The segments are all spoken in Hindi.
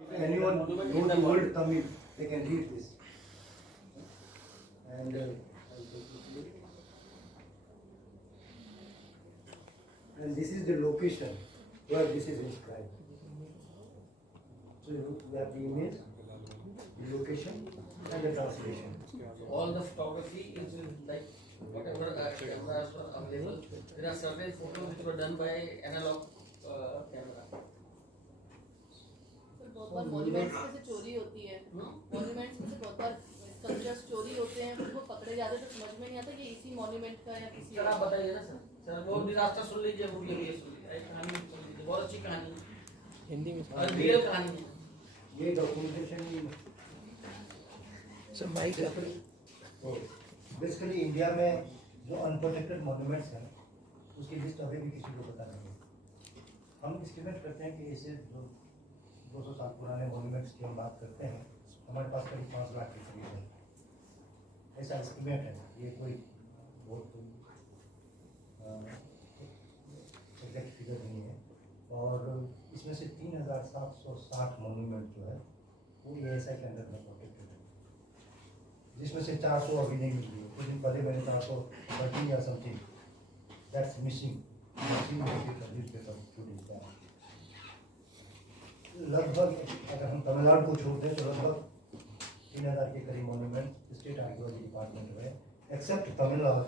If anyone knows the word Tamil, they can read this. And this is the location where this is inscribed. So you have the image, the location, and the translation. So all the photography is like whatever cameras were available. There are certain photos which were done by analog camera. बहुत बार मॉन्यूमेंट्स में से चोरी होती है, मॉन्यूमेंट्स में से बहुत बार स्कल्पचर्स चोरी होते हैं, फिर वो पकड़े जाते हैं तो समझ में नहीं आता कि इसी मॉन्यूमेंट का या किसी सर आप बताइए ना सर। सर वो डिजास्टर सुन लीजिए, वो भी अभी सुन लीजिए, एक कहानी सुन लीजिए, बहुत अच्छी कहानी है, हिंदी में और रियल कहानी है। ये documentation sir Mike basically India में जो अनप्रोटेक्टेड मॉन्यूमेंट्स हैं उसकी लिस्ट अभी भी किसी को पता नहीं है। हम एस्टिमेट करते हैं कि ऐसे जो 200 साल पुराने मॉन्यूमेंट्स की हम बात करते हैं, हमारे पास करीब 5 लाख के करीब है, ऐसा एस्टिमेट है। ये कोई बहुत एग्जैक्ट फिगर नहीं है। और इसमें से 3760 मॉन्यूमेंट जो है वो ASI के अंदर में प्रोटेक्टेड है, जिसमें से 400 अभी नहीं मिल रही है। कुछ दिन पहले मैंने 413 या समथिंग दैट्स मिसिंग लगभग, अगर हम तमिलनाडु को छोड़ दें तो लगभग 3000 के करीब मॉन्यूमेंट स्टेट आर्कियोलॉजी डिपार्टमेंट में है, एक्सेप्ट तमिलनाडु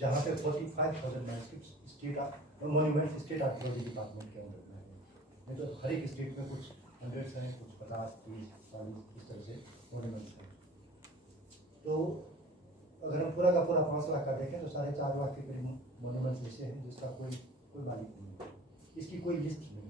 जहाँ पे 45,000 manuscripts state monuments state archaeology department के अंदर में है। नहीं तो हर एक स्टेट में कुछ 100 हैं, कुछ 50, 30, 40 इस तरह से मॉन्यूमेंट्स हैं। तो अगर हम पूरा का पूरा 5 लाख का देखें तो 4.5 लाख के करीब मॉन्यूमेंट्स ऐसे हैं जिसका कोई मालिक नहीं है, इसकी कोई लिस्ट नहीं है।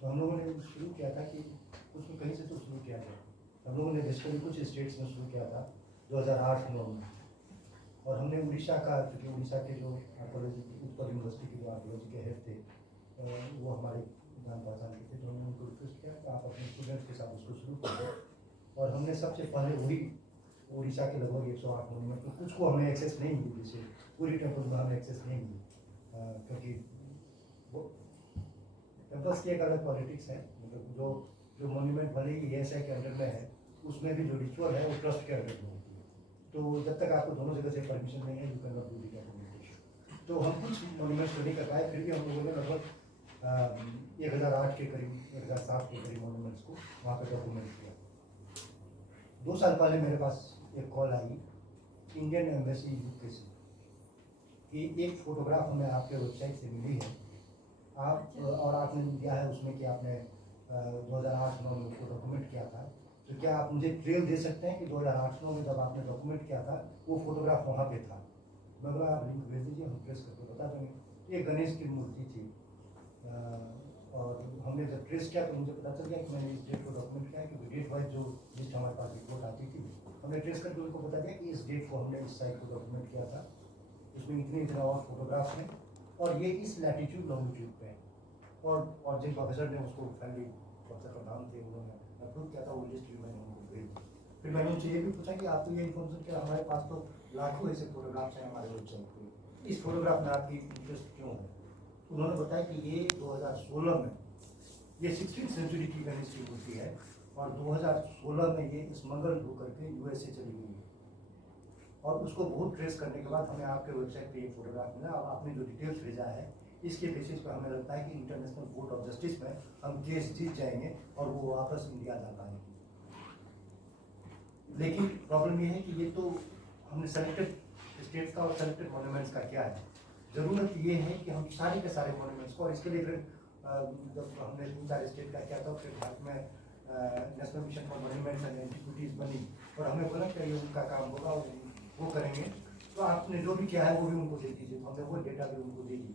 तो हम लोगों ने शुरू किया था कि कुछ कहीं से तो शुरू किया था। हम लोगों ने बेसिकली कुछ स्टेट्स में शुरू किया था 2008-9 में, और हमने उड़ीसा का, क्योंकि उड़ीसा के जो आर्कियोलॉजी उत्कल यूनिवर्सिटी के जो आर्कियोलॉजी के हेड थे वो हमारे जान पहचान के थे, तो हमने उनको रिक्वेस्ट किया कि आप अपने स्टूडेंट्स के साथ उसको शुरू करें। और हमने सबसे पहले उड़ीसा के लगभग 108 मॉन्यूमेंट, तो कुछ को हमें एक्सेस नहीं मिली, जैसे पूरी टेम्पल में हमें एक्सेस नहीं मिली, क्योंकि वो टेम्पल्स की एक अलग पॉलिटिक्स है। मतलब जो मॉन्यूमेंट भले ही ASI के अंडर में है, उसमें भी जो रिचुअल है वो ट्रस्ट के अंडर में होती है। तो जब तक आपको दोनों जगह से परमिशन नहीं है, you can not do the documentation. तो हम कुछ मॉन्यूमेंट्स को नहीं कर पाए, फिर भी हम लोगों ने लगभग 1008 के करीब 1007 के करीब मॉन्यूमेंट्स को वहाँ पर डॉक्यूमेंट किया। 2 साल पहले मेरे पास एक कॉल आई इंडियन एम्बेसी UK से कि एक फ़ोटोग्राफ हमें आपके वेबसाइट से मिली है, आप और आपने दिया है उसमें कि आपने 2008-9 में उसको डॉक्यूमेंट किया था, तो क्या आप मुझे ट्रेल दे सकते हैं कि 2008-9 में जब आपने डॉक्यूमेंट किया था वो फोटोग्राफ वहाँ पे था? मैं बोला आप लिंक भेज दीजिए, हम ट्रेस करके बता देंगे। ये गणेश की मूर्ति थी, और हमने जब ट्रेस किया तो मुझे पता चल गया कि मैंने इस डेट को डॉक्यूमेंट किया, क्योंकि डेट वाइज जो लिस्ट हमारे पास रिपोर्ट आती थी हमने ट्रेस करके उनको बता दिया कि इस डेट को हमने इस साइट को डॉक्यूमेंट किया था, इसमें इतने और फोटोग्राफ्स हैं और ये इस लैटिट्यूड लॉन्गिट्यूड पे है। और जिन प्रोफेसर ने उसको फैमिली प्रोफेसर का नाम थे उन्होंने अप्रूव किया था, वो लिस्ट भी मैंने उनको भेज दी। फिर मैंने उनसे ये भी पूछा कि आपको ये इन्फॉर्मेशन कि हमारे पास तो लाखों ऐसे फोटोग्राफ्स हैं हमारे वेबसाइट पे, इस फोटोग्राफ में आपकी इंटरेस्ट क्यों है? उन्होंने बताया कि ये 2016 में ये 16th सेंचुरी की गणेश की मूर्ति है, और 2016 में ये स्मगल होकर के USA चली गई है, और उसको बहुत ट्रेस करने के बाद हमें आपके वेबसाइट पे ये फोटोग्राफ मिला। और आपने जो डिटेल्स भेजा है इसके बेसिस पर हमें लगता है कि इंटरनेशनल कोर्ट ऑफ जस्टिस में हम केस जीत जाएंगे और वो वापस इंडिया जा पाएंगे। लेकिन प्रॉब्लम ये है कि ये तो हमने सेलेक्टेड स्टेट्स का और सेलेक्टेड मॉन्यूमेंट्स का क्या है, ज़रूरत ये है कि हम सारे के सारे मॉन्यूमेंट्स को, और इसके लिए फिर जब हमने 3-4 स्टेट का किया था, फिर भारत में national mission for monuments and antiquities बनी, और हमें बोला कि उनका काम होगा वो करेंगे। तो आपने जो भी किया है वो भी उनको दे दीजिए, तो हमने वो डेटा भी उनको दे दी,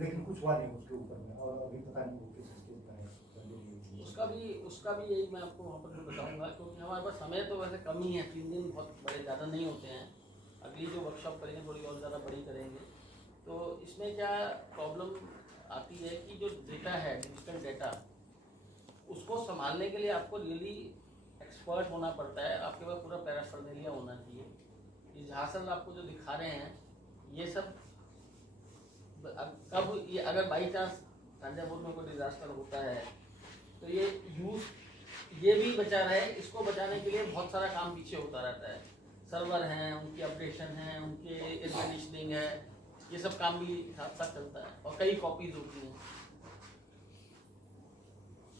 लेकिन कुछ हुआ नहीं उसके ऊपर में, और अभी पता नहीं वो किस स्टेज में है। उसका भी यही मैं आपको वहाँ पर बताऊँगा, क्योंकि हमारे पास समय तो वैसे कम ही है, 3 दिन बहुत बड़े ज़्यादा नहीं होते हैं। अगली जो वर्कशॉप करेंगे थोड़ी और ज़्यादा बड़ी करेंगे। तो इसमें क्या प्रॉब्लम आती है कि जो डेटा है, डिजिटल डेटा, उसको संभालने के लिए आपको रियली एक्सपर्ट होना पड़ता है। आपके पास पूरा पैराफर्नेलिया होना चाहिए। ये झांसन आपको जो दिखा रहे हैं ये सब कब, ये अगर बाई चांस तंजावुर में कोई डिजास्टर होता है तो ये यूज ये भी बचा रहे, इसको बचाने के लिए बहुत सारा काम पीछे होता रहता है। सर्वर हैं, उनकी अपडेशन है, उनके एयर कंडीशनिंग है, ये सब काम भी साथ साथ चलता है और कई कॉपीज होती हैं।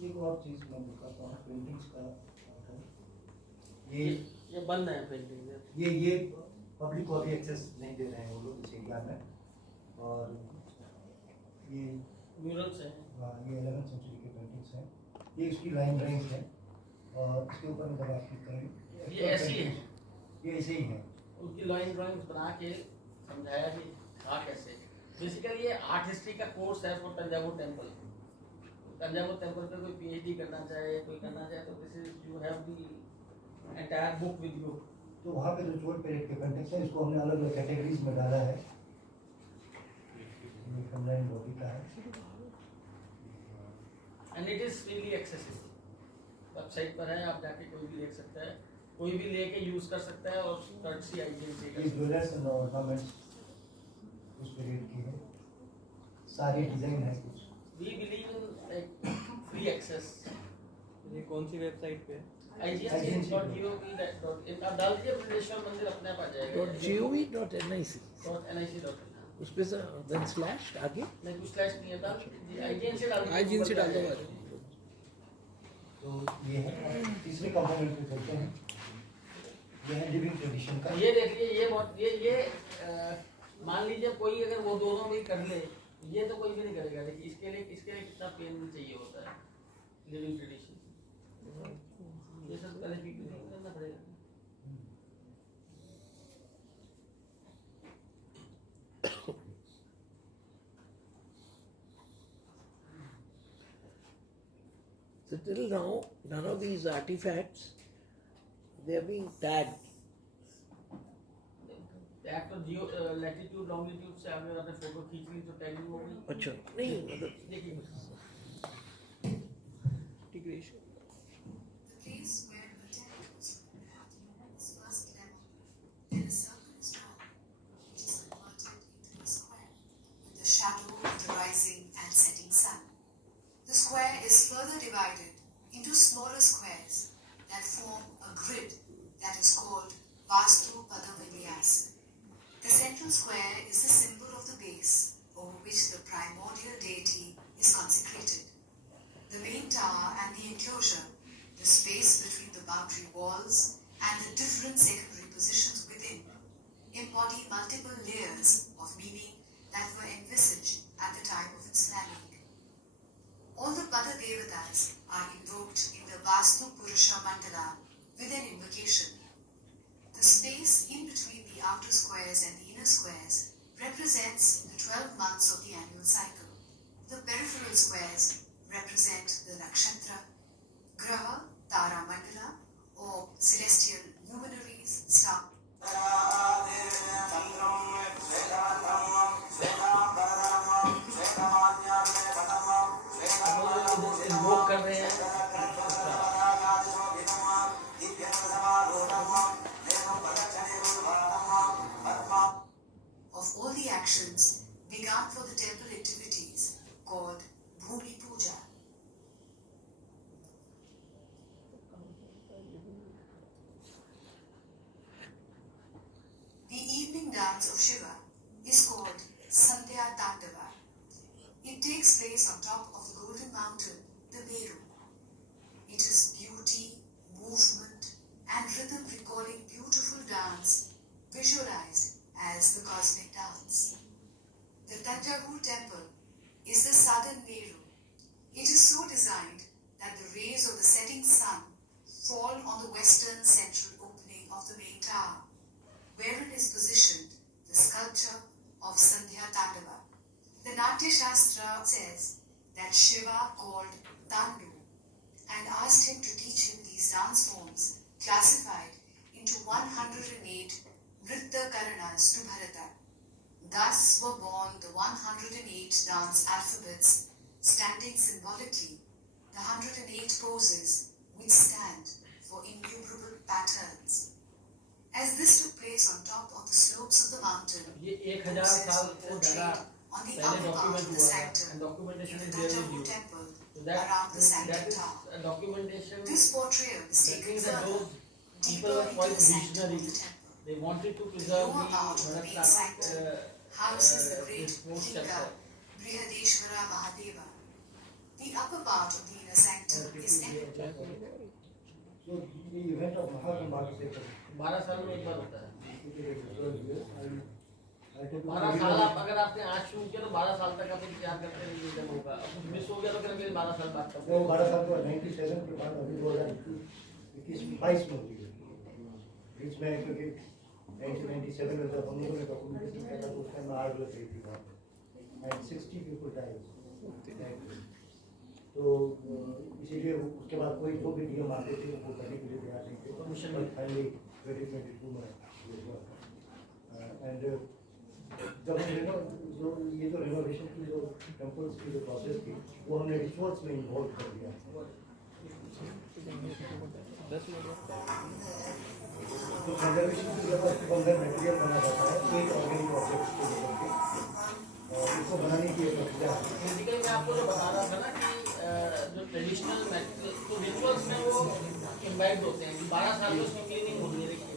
एक और चीज़ मैं दिखाता हूँ प्रिंटिंग्स का। ये बंद है प्रिंटिंग। ये पब्लिक को अभी एक्सेस नहीं दे रहे हैं वो लोग इस एरिया में। और ये म्यूरल्स हैं। हाँ, ये 11वीं सेंचुरी के पेंटिंग्स हैं। ये इसकी लाइन ड्राइंग्स है और इसके ऊपर में जब आप क्लिक करेंगे ये ऐसी है, ये ऐसे ही है। उनकी लाइन ड्राइंग्स बना के समझाया कि था कैसे। बेसिकली ये आर्ट हिस्ट्री का कोर्स है for Thanjavur temple. Thanjavur temple पे कोई पीएचडी करना चाहे, कोई करना चाहे, तो this is you have the entire book with you. तो वहाँ पे जो चोल पीरियड के पेंटिंग्स हैं इसको हमने अलग अलग कैटेगरीज में डाला है। ये ऑनलाइन बॉडी का है and it is freely accessible. Website पर है, आप जाके कोई भी देख सकता है, कोई भी लेके यूज कर सकता है और कर्टसी आईजीएन से ये ज्वेलर्स एंड ऑर्नामेंट्स उस पीरियड की है, सारी डिजाइन है कुछ। We believe in like free access. ये कौन सी वेबसाइट पे? ign.gov.in आप डाल दीजिए, बृहदेश्वर मंदिर अपने आप आ जाएगा। .gov.nic .nic. उस पे से देन स्लैश आगे नहीं कुछ स्लैश नहीं है, डाल IGN से डाल आईजीएन से डाल दो। तो ये है। तीसरे कंपोनेंट पे चलते हैं। ये है लिविंग ट्रेडिशन का। ये देखिए, ये बहुत ये मान लीजिए कोई अगर वो दोनों भी कर ले, ये तो कोई भी नहीं करेगा। देखिए इसके लिए कितना पेन चाहिए होता है लिविंग ट्रेडिशन। ये सब पहले पीपी करना पड़ेगा। So till now, none of these artifacts, they are being tagged. Tag तो जियो लैटिट्यूड लॉन्गिट्यूड से अगर आपने फोटो खींच ली तो टैगिंग हो गई। अच्छा नहीं मतलब देखिए integration. The place where the temple was its first level in a circle is drawn, which is converted into a square, with the shadow of the rising and setting sun. The square is further divided into smaller squares that form a grid that is called Vastu Padavinyasa. The central square is the symbol of the base over which the primordial deity is consecrated. The main tower and the enclosure, the space between the boundary walls and the different secondary positions within, embody multiple layers of meaning that were envisaged at the time of its planning. All the Pada Devatas are invoked in the Vastu Purusha Mandala with an invocation. The space in between the outer squares and the inner squares represents the 12 months of the annual cycle. The peripheral squares represent the nakshatra, graha, tara mandala, or celestial luminaries, star. Invoke कर रहे हैं। Of all the actions begun for the temple activities called Bhumi Puja. The evening dance of Shiva is called Sandhya Tandava. It takes place on top of the golden mountain, the Meru. It is beauty, movement, and rhythm recalling beautiful dance visualized as the cosmic dance. The Thanjavur temple is the southern Meru. It is so designed that the rays of the setting sun fall on the western central opening of the main tower, wherein is positioned the sculpture of Sandhya Tandava. The Natya Shastra says that Shiva called Tandu and asked him to teach him these dance forms classified into 108 Nritya Karanas to Bharata. Thus were born the 108 dance alphabets, standing symbolically the 108 poses which stand for innumerable patterns. As this took place on top of the slopes of the mountain, ये 1000 साल से ज़्यादा On the पहले upper part document of the हुआ था sanctum, and documentation the is there with Tanjavur you temple so that around the sanctum is tower. documentation This portrayal is that taken means that further, those people deeper were into quite the sanctum of visionary. the temple. They wanted to The preserve lower part of the main Bharat sanctum houses the great this fourth Linga, chapter. Brihadeshwara Mahadeva. The upper part of the inner sanctum is empty. So the event of Mahakumbh say 12 साल में एक बार होता है। 12 12 साल आप अगर आपने आज शुरू किया तो 12 साल तक आप इंतजार करते रहिए जब होगा। अब कुछ मिस हो गया तो फिर अगले 12 साल बाद वो 12 साल तो 97 के बाद अभी 2021-22 में होती है बीच में क्योंकि 1997 में जब हम लोगों ने डॉक्यूमेंटेशन किया था तो उस टाइम में आग लग गई थी वहाँ पे एंड 60 पीपल डाइड तो इसीलिए उसके बाद कोई जो भी नियम आते थे वो करने के लिए तैयार नहीं थे परमिशन में फाइनली 2022 में एंड जब जो ये जो रेनोवेशन की जो टेम्पल्स की जो प्रोसेस थी वो हमने रिचुअल्स में इन्वॉल्व कर दिया तो कंजर्वेशन की जगह उसके अंदर मटेरियल बना जाता है एक ऑर्गेनिक ऑब्जेक्ट्स को लेकर के और इसको बनाने की एक प्रक्रिया है बेसिकली मैं आपको जो बता रहा था ना कि जो ट्रेडिशनल तो रिचुअल्स में वो इम्बाइब्ड होते हैं कि 12 साल में उसमें क्लीनिंग होती है देखिए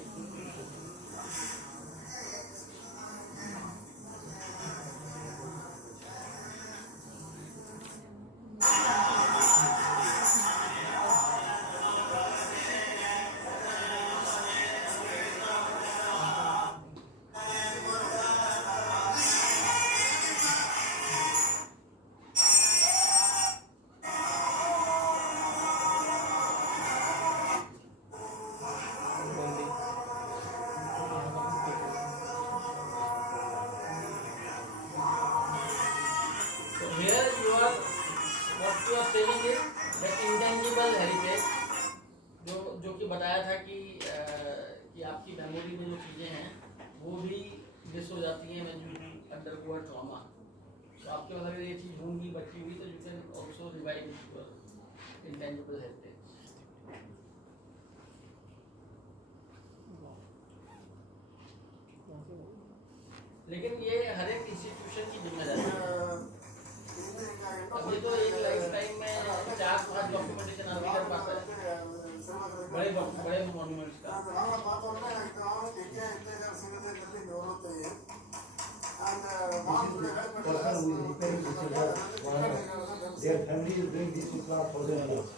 here you are what you are saying is that intangible heritage जो कि बताया था कि आपकी मेमोरी में जो चीज़ें हैं वो भी मिस हो जाती हैं when you undergo a trauma तो आपके पास अगर ये चीज़ होंगी बची हुई तो you can also revive your intangible heritage लेकिन ये हर एक इंस्टीट्यूशन की जिम्मेदारी है अभी तो एक लाइफ टाइम में 4-5 डॉक्यूमेंटेशन आदमी कर पाता है बड़े मॉन्यूमेंट्स का their family is doing this since last 1000 years.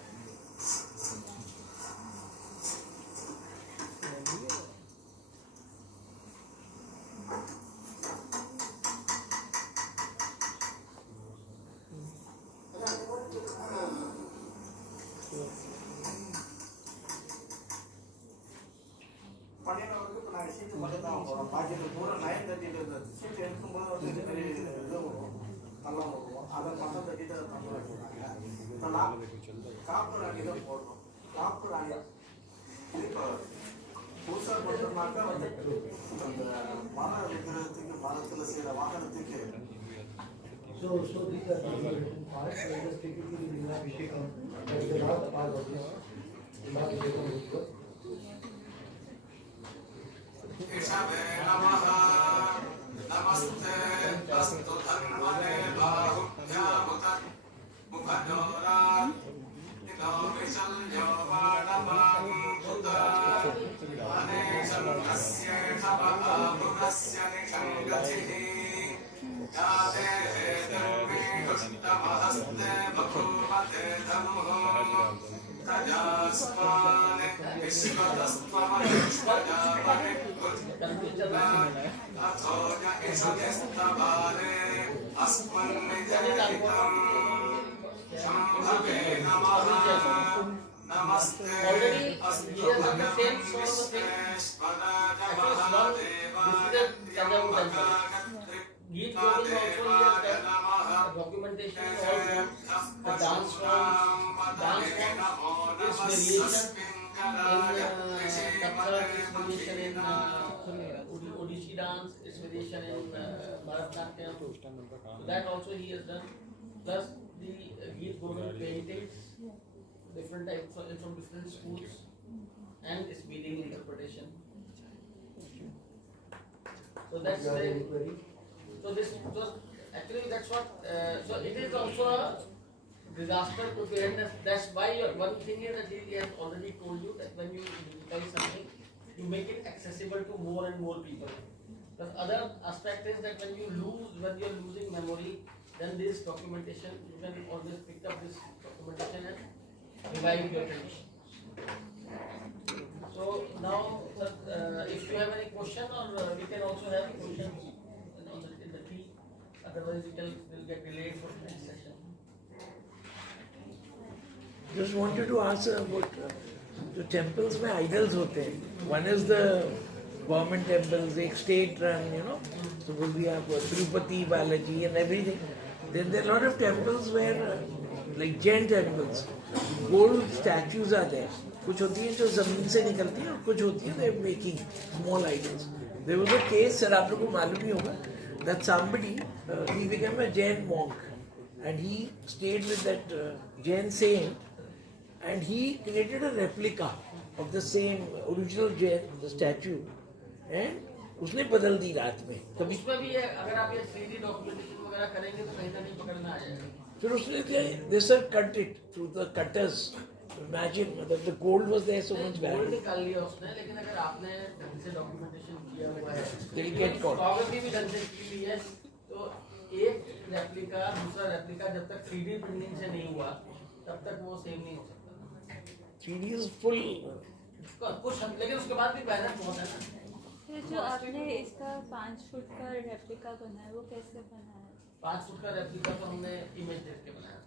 So these are the written parts. So just take it to the Lingaabhishekam. That is the last part of this Lingaabhishekam ritual. नमस्ते अस्तु धन्वने बाहुभ्यामुदत् मुखडोरात् इदो विशल्यो वाणवाङ्मुदत् अनेशं कस्येष महाभुगस्य निषङ्गतिः या देहे धर्मीहुष्टमहस्ते बभूवते धनुः तजास्मान् विश्वतस्त्वमयुष्वजापरिभुत्नात् अथो य इषदिस्तबाले अस्मन्निजनितं शम्भवे नमः नमस्ते अस्तु Gita Govind also has done documentation also the dance form is variation in Kathak is variation in Odissi dance is variation in Bharatanatyam so that also he has done plus the Gita Govind paintings different types from different schools and its meaning interpretation so that's the so this Actually, that's what. So it is also a disaster preparedness. That's why one thing is that he has already told you that when you digitize something, you make it accessible to more and more people. The other aspect is that when you're losing memory, then this documentation, you can always pick up this documentation and revive your tradition. So now, sir, if you have any question, or we can also have questions in the key. Otherwise, we'll get delayed for the next session. Just wanted to ask about the temples में idols होते हैं. One is the government temples, एक state run, you know. So we have Tirupati, Balaji, and everything. Then there are a lot of temples where, like Jain temples, gold statues are there. कुछ होती हैं जो जमीन से निकलती हैं और कुछ होती हैं they're making small idols. There was a case, sir, आप लोगों को मालूम ही होगा, that somebody he became a Jain monk and he stayed with that Jain saint and he created a replica of the same original Jain the statue and उसने बदल दी रात में. कभी उसमें भी है, अगर आप ये 3D डॉक्यूमेंटेशन वगैरह करेंगे तो कहीं ना कहीं पकड़ना आ जाएगा. फिर उसने क्या, they sir cut it through the cutters. Imagine that the gold was there so much gold value. निकाल लिया उसने, लेकिन अगर आपने ढंग से डॉक्यूमेंटेशन किया हुआ है, They'll get caught. फोटोग्राफी भी ढंग से की हुई है, तो एक रेप्लिका दूसरा रेप्लिका जब तक 3D प्रिंटिंग से नहीं हुआ तब तक वो सेम नहीं हो सकता. 3D is full. कुछ लेकिन उसके बाद भी मेहनत बहुत है ना. फिर जो आपने इसका 5 फुट का रेप्लिका बनाया वो कैसे बनाया? 5 फुट का रेप्लिका तो हमने इमेज देख के बनाया.